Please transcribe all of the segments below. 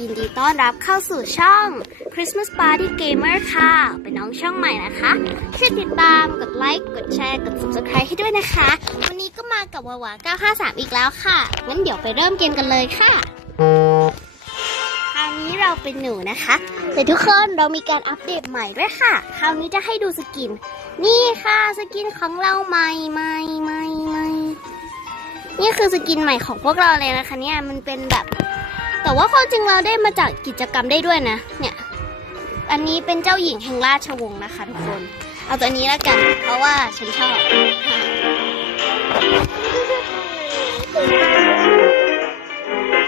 ยินดีต้อนรับเข้าสู่ช่อง Christmas Party Gamer ค่ะเป็นน้องช่องใหม่นะคะช่วยติดตามกดไลค์กดแชร์กด Subscribe ให้ด้วยนะคะวันนี้ก็มากับวาวา953อีกแล้วค่ะงั้นเดี๋ยวไปเริ่มเกมกันเลยค่ะคราวนี้เราเป็นหนูนะคะแต่ทุกคนเรามีการอัปเดตใหม่ด้วยค่ะคราวนี้จะให้ดูสกินนี่ค่ะสกินของเราใหม่นี่คือสกินใหม่ของพวกเราเลยนะคะเนี่ยมันเป็นแบบแต่ว่าความจริงเราได้มาจากกิจกรรมได้ด้วยนะเนี่ยอันนี้เป็นเจ้าหญิงแห่งราชวงศ์นะคะทุกคนเอาตัวนี้แล้วกันเพราะว่าฉันชอบ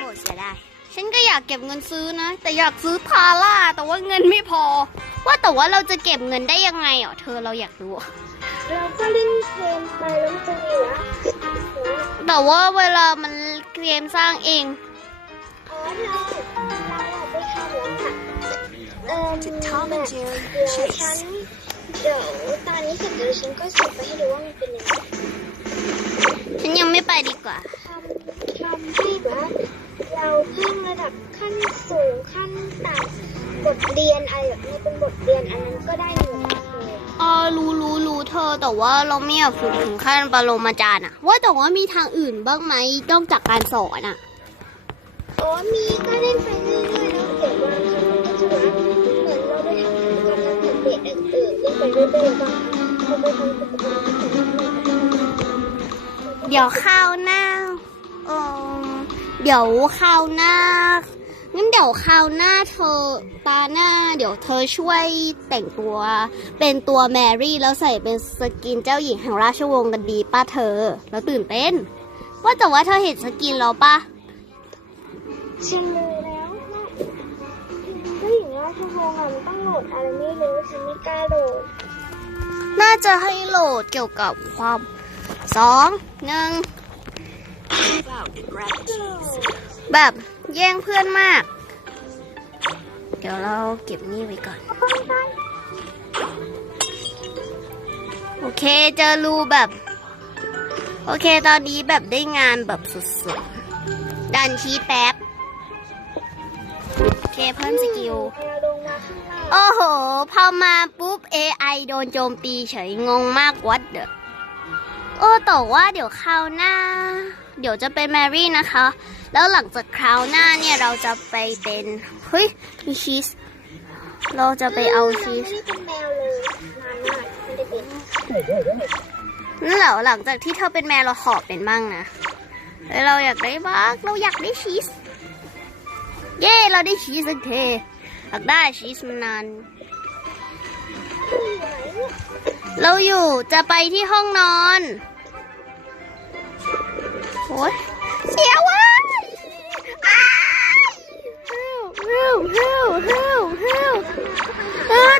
โอ้เสียดายฉันก็อยากเก็บเงินซื้อนะแต่อยากซื้อพาร่าแต่ว่าเงินไม่พอว่าแต่ว่าเราจะเก็บเงินได้ยังไงอ่ะเธอเราอยากรู้เราก็เล่นเกมไปแล้วมันจะมีวะแต่ว่าเวลามันเกมสร้างเองอ๋อเราไปทำแล้วค่ะแบบเดี๋ยวตอนนี้เสร็จแล้วฉันก็ส่งไปให้ดูว่ามันเป็นยังไงฉันยังไม่ไปดีกว่าทำให้แบบเราเพิ่มระดับขั้นสูงขั้นต่ำบทเรียนอะไรแบบนี้เป็นบทเรียนอันนั้นก็ได้เงินเลยรู้เธอแต่ว่าเราไม่อยากฝึกถึงขั้นปรมาจารย์อะว่าแต่ว่ามีทางอื่นบ้างไหมนอกจากการสอนอะอ๋อมีก็เล่นไปเรื่อยๆแล้วเดี๋ยวบางครั้งมันก็จะว่าเหมือนเราไปทำกิจกรรมทางเพจอื่นๆเล่นไปเรื่อยๆบางครั้งเราไปทำกิจกรรมเดี๋ยวข้าวหน้าเดี๋ยวข้าวหน้างั้นเดี๋ยวคราวหน้าเธอตาหน้าเดี๋ยวเธอช่วยแต่งตัวเป็นตัวแมรี่แล้วใส่เป็นสกินเจ้าหญิงแห่งราชวงศ์กันดีป้าเธอแล้วตื่นเต้นว่าแต่ว่าเธอเห็นสกินแล้วป่ะฉันเลยแล้วเจ้าหญิงราชวงศ์มันต้องโหลดอะไรไม่รู้ฉันไม่กล้าโหลดน่าจะให้โหลดเกี่ยวกับความ1แบบแย่งเพื่อนมากเดี๋ยวเราเก็บนี่ไว้ก่อนโอเคเจอรูแบบโอเคตอนนี้แบบได้งานแบบสุดๆดันชีแป๊บโอเคเพิ่มสกิลโอ้โหพอมาปุ๊บ AI โดนโจมตีเฉยงงมากวัดเด้อแต่ว่าเดี๋ยวคราวหน้าเดี๋ยวจะเป็นแมรี่นะคะแล้วหลังจากคราวหน้าเนี่ยเราจะไปเป็นเฮ้ยมีชีสเราจะไปเอาชีสนั่นเหรอหลังจากที่เธอเป็นแมวเราขอเป็นมั่งนะเราอยากได้บ้างเราอยากได้ชีสเย้เราได้ชีสสักทีอยากได้ชีสมานานเราอยู่จะไปที่ห้องนอนโอ๊ยเสียวะ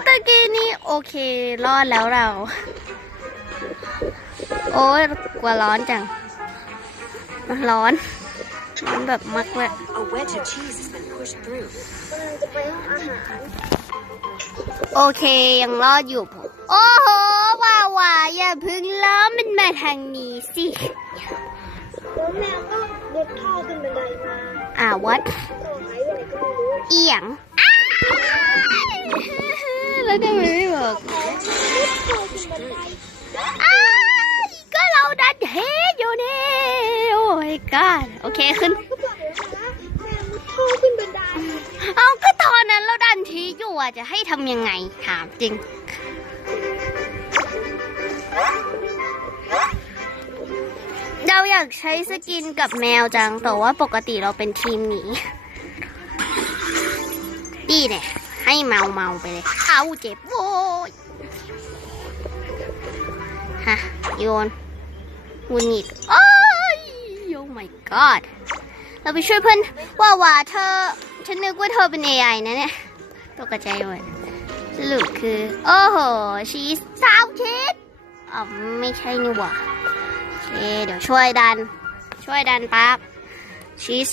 ตะกี้นี้โอเครอดแล้วเราโอ๊ยกลัวร้อนจังร้อนแบบมากเลยโอเคยังรอดอยู่โอ้โหว่าอย่าพึ่งล้อมันมาทางนี้สิแล้วแมวก็เดินท่อขึ้นบันไดมาวัดเอียงแล้วทำไมไม่บอกก็เราดันเทอยู่นี่โอ้ยก้าโอเคขึ้นเอาก็ตอนนั้นเราดันทีอยู่จะให้ทำยังไงถามจริงเราอยากใช้สกินกับแมวจังแต่ว่าปกติเราเป็นทีมหมีดีเนี่ยให้เมาไปเลยเอาเจ็บโว้ยฮะโยนวุนิดโอ้ยโอ้ my god เราไปช่วยเพื่อนว่าเธอฉันนึกว่าเธอเป็น AI นะเนี่ยตกใจหมดสรุปคือโอ้โหชีสสาวชีสไม่ใช่นี่หว่าโอเคเดี๋ยวช่วยดันปั๊บชีส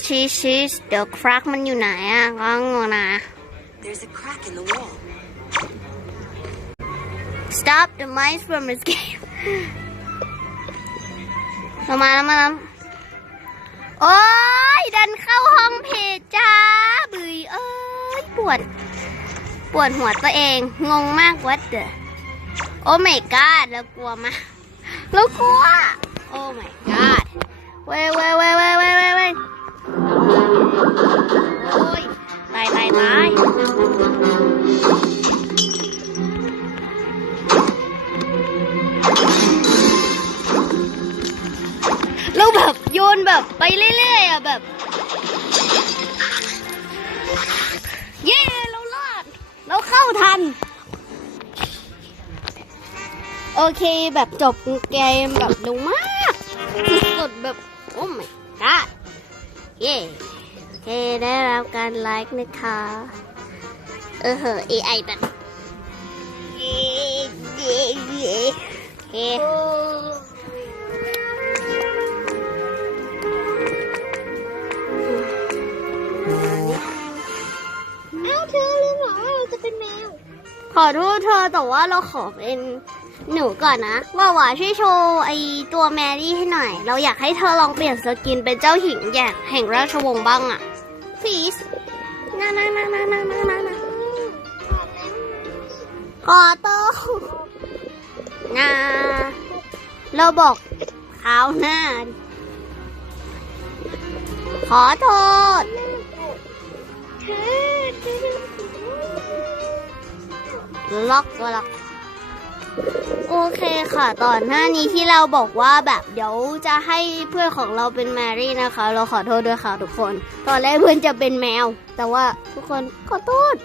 เดี๋ยวครักมันอยู่ไหนอ่ะก็งงนะ There's a crack in the wall. Stop the mice from escape มาโอ้ยดันเข้าห้องเพจจ้าบึย ปวดหัวตัวเอง งงมากวัดเดอโอ้ my god เรากลัวมากเรากลัว โอ้ my god เว้ยโอ้ยตายเราแบบโยนแบบไปเรื่อยๆอ่ะแบบเย้เรารอดเราเข้าทันโอเคแบบจบเกมแบบเร็วมากสุดๆแบบโอ้ my god เย้โอเคได้รับการไลค์นะคะAI แบบเย้ เอ้าเธอลืมเหรอว่าเราจะเป็นแมว ขอโทษเธอแต่ว่าเราขอเป็นหนูก่อนนะว่าช่วยโชว์ไอตัวแมรี่ให้หน่อยเราอยากให้เธอลองเปลี่ยนสกินเป็นเจ้าหญิงแห่งราชวงศ์บ้างอะ please นะขอโทษนะเราบอกคราวหน้าขอโทษล็อกโอเคค่ะตอนหน้านี้ที่เราบอกว่าแบบเดี๋ยวจะให้เพื่อนของเราเป็นแมรี่นะคะเราขอโทษด้วยค่ะทุกคนตอนแรกเพื่อนจะเป็นแมวแต่ว่าทุกคนขอโทษ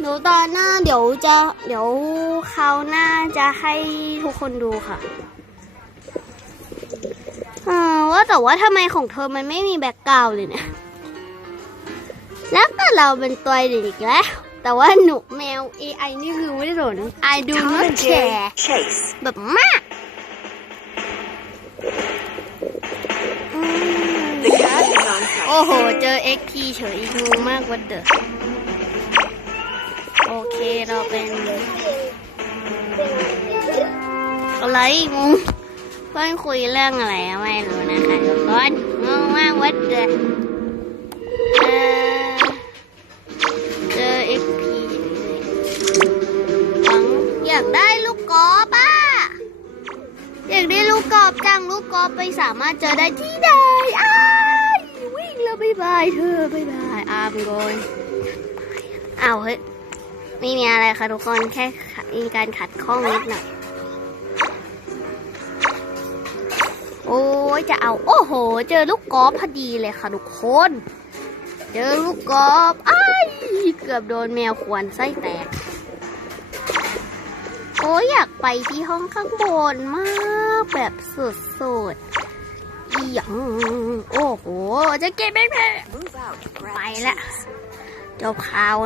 หนูตอนหน้าเดี๋ยวคราวหน้าจะให้ทุกคนดูค่ะว่าแต่ว่าทำไมของเธอมันไม่มีแบ็คกราวด์เลยเนี่ยแล้วก็เราเป็นตัวเด็กอีกแล้วแต่ว่าหนูแมว AI นี่คือไม่ได้สน I do not care Chase. แบบมาก The cat is on site. โอ้โหเจอ XP เฉยงงมากวัดเดอโอเคเราเป็นอะไรงงเพื่อนคุยเรื่องอะไรไม่รู้นะคะทุกคนงงมากวัดเดอเจอ XP อยากได้ลูกกอล์ฟอ่ะอยากได้ลูกกอล์ฟจังลูกกอล์ฟไปสามารถเจอได้ที่ใดวิ่งแล้วบ๊ายบายเธอบ๊ายบายอามโกนอ้าวเฮ้ยไม่มีอะไรค่ะทุกคนแค่มีการขัดข้องนิดหน่อยโอ้ยจะเอาโอ้โหเจอลูกกอล์ฟพอดีเลยค่ะทุกคนเจอลูกกอล์ฟเกือบโดนแมวขวนไส้แตกโอ้ยอยากไปที่ห้องข้างบนมากแบบสุดๆอีหยังโอ้โหจะเก็บไม่แพ้ Move out. ไป Grab ละ cheese. จบข่าว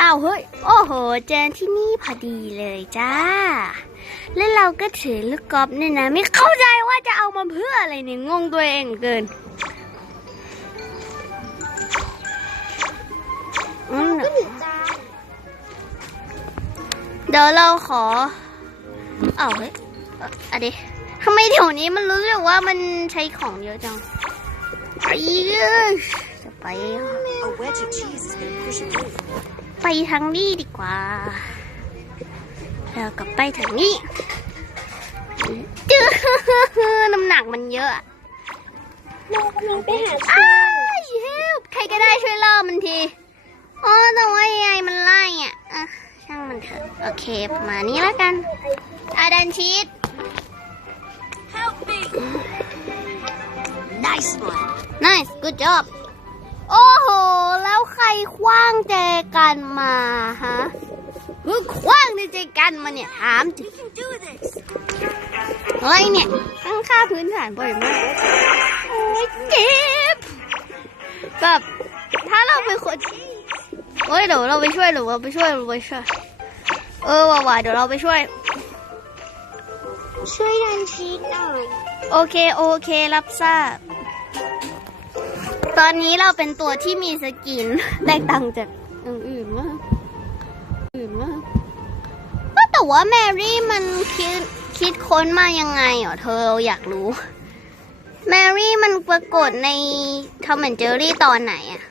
อ้าวเฮ้ยโอ้โหเจอที่นี่พอดีเลยจ้าแล้วเราก็ถือลูกกอล์ฟเนี่ยนะไม่เข้าใจว่าจะเอามาเพื่ออะไรเนี่ยงงตัวเองเกินก็หนีจาน เดี๋ยวเราขอเฮ้ยอะไรทำไมเดี๋ยวนี้มันรู้สึกว่ามันใช้ของเยอะจังจะไป A wedge of cheese is going to push it through. ไปทางนี้ดีกว่าแล้วก็ไปทางนี้น้ำหนักมันเยอะ เรากำลังไปหา เฮลใครก็ได้ช่วยล่อมันทีแต่ว่าไอ้มันไล่ช่างมันเถอะโอเคประมาณนี้แล้วกันดันชีส Help me. Nice one. nice good job โอ้โหแล้วใครคว้างแจกันมาฮะคว้างแจกันมาเนี่ยถามจริง We can do this. อะไรเนี่ยตั้งค่าพื้นฐานบ่อยมากโอ้ยเจ็บแบบถ้าเราเป็นคนเดี๋ยวเราไปช่วยเดี๋ยวเราไปช่วยว่าเดี๋ยวเราไปช่วย ช่วยดันชีสหน่อย โอเครับทราบตอนนี้เราเป็นตัวที่มีสกินแตกต่างจากอื่นมากแต่ว่าแมรี่มันคิดค้นมายังไงเธออยากรู้แมรี่มันปรากฏในทอมแอนด์เจอรี่ตอนไหนอะ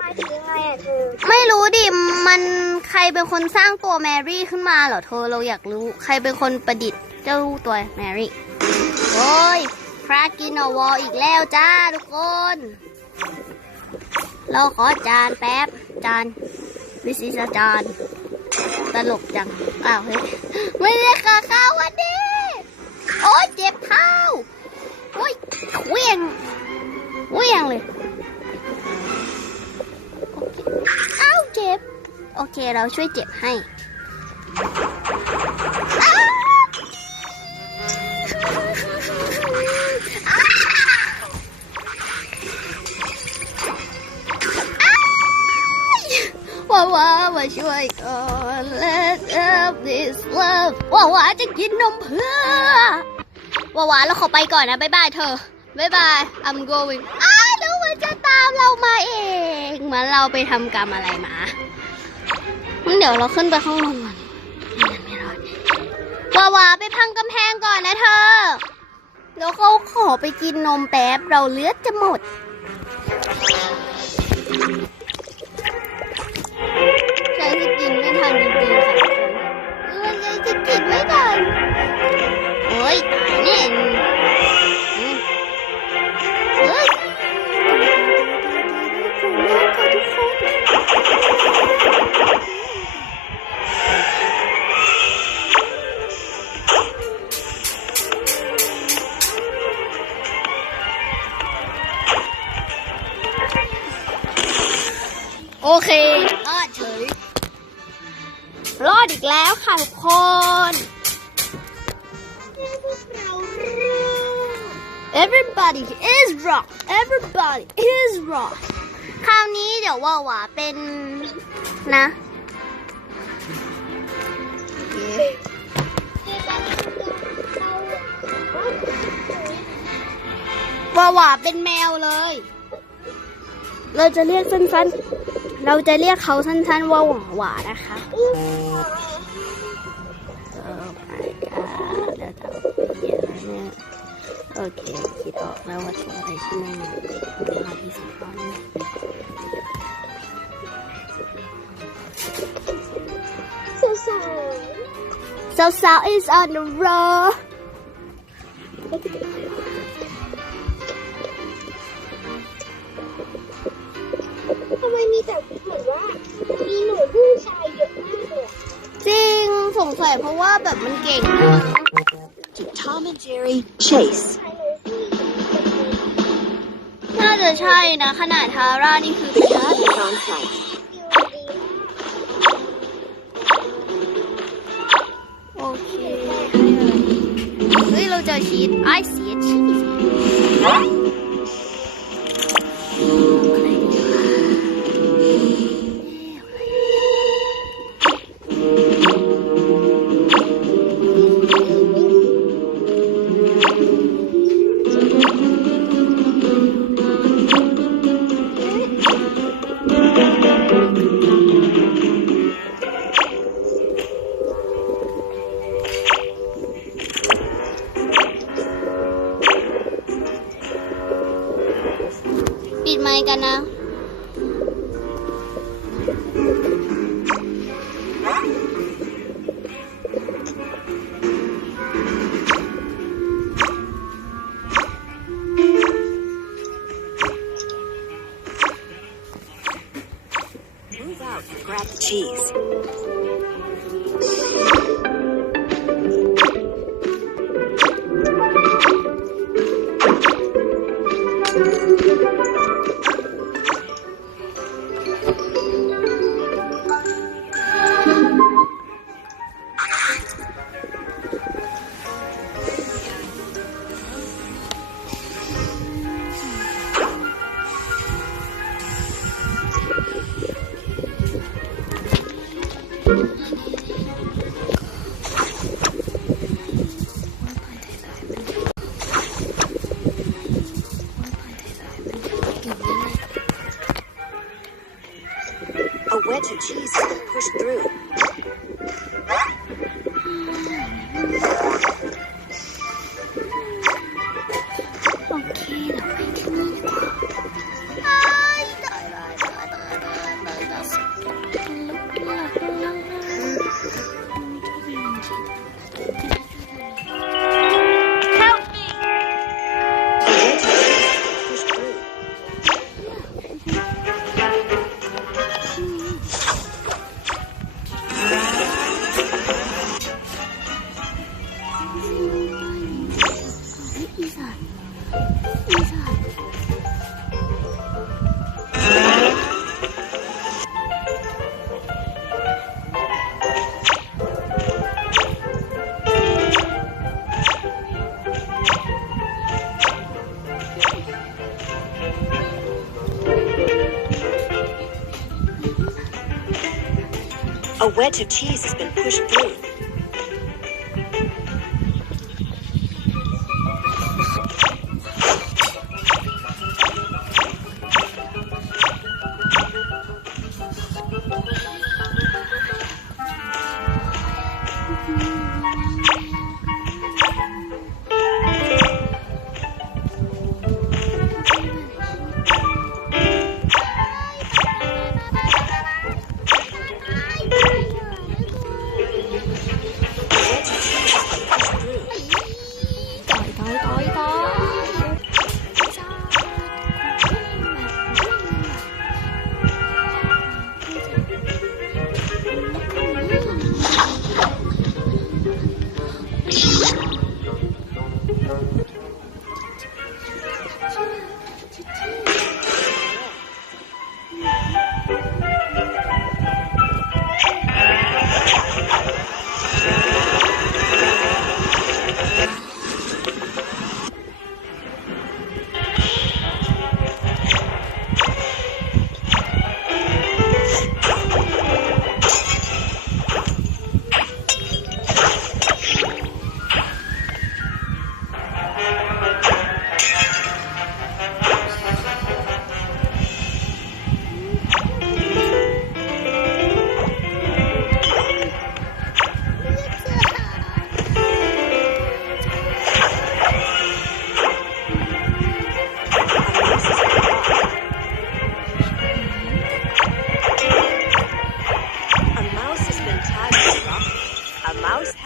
มา ายถึงยังไงอะเธอ ไม่รู้ดิ มันใครเป็นคนสร้างตัวแมรี่ขึ้นมาเหรอเธอ เราอยากรู้ ใครเป็นคนประดิษฐ์เจ้าตัวแมรี่ โอ้ยครากินอวอลอีกแล้วจ้าทุกคน เราขอจานแป๊บ จานวิสิจานตลกจัง อ้าวเฮ้ย ไม่ได้ขาข้าววันนี้โอ้ยเจ็บเท้าโอ้ยเวียงเลยอ้าวเจ็บ โอเคเราช่วยเจ็บให้อ้าวว้าวมาช่วยก่อน Let's have this love ว้าวจะกินนมเพื่อว้าวเราขอไปก่อนนะบ๊ายบายเธอบ๊ายบาย I'm going แล้วมันจะตามเรามาเองเหมือนเราไปทำกรรมอะไรมางั้นเดี๋ยวเราขึ้นไปข้างบนก่อนไม่รอดว้าวไปพังกำแพงก่อนนะเธอแล้วเขาขอไปกินนมแป๊บเราเลือดจะหมดใช่ที่กินไม่ทันจริงๆค่ะมันเลยจะกินไม่ทันโอ้ยตายแน่เฮ้ยโอเครอดเฉยรอดอีกแล้วค่ะทุกคน Everybody is rock Everybody is rock คราวนี้เดี๋ยวว่าเป็นนะว่าเป็นแมวเลยเราจะเรียกสั้นๆเราจะเรียกเขาสั้นๆว่าหวานะคะ my god แล้วจะเขียนอะไรเนี่ยโอเคคิดออกแล้วว่าตัวอะไรที่แม่มาที่สุดตอนนี้สาว is on the road ทำไมมีแต่เหมือนว่ามีหนูผู้ชายเยอะมากเลย จริงสงสัยเพราะว่าแบบมันเก่งนะ To Tom and Jerry chase. น่าจะใช่นะขนาดทาร่านี่คือ The cat is on site. โอเคเฮ้ยเราเจอชีส I see a cheese ปิดไมค์กันนะ Move out and grab the cheese. A wedge of cheese has been pushed through. โอเคเราไปที่นี่ดีกว่าอ้ายตาย อีสานอีสาน A wedge of cheese has been pushed through.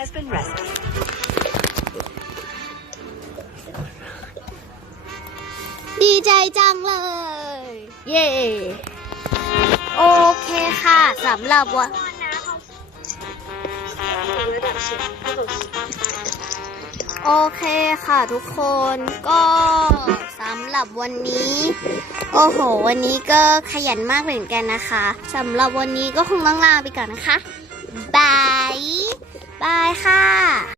Has been rescued. ดีใจจังเลย เย้โอเคค่ะสำหรับวัน ระดับ10เท่ากับ10 โอเคค่ะทุกคนก็สำหรับวันนี้ โอ้โห วันนี้ก็ขยันมากเหมือนกันนะคะสำหรับวันนี้ก็คงต้องลาไปก่อนนะคะบายบายค่ะ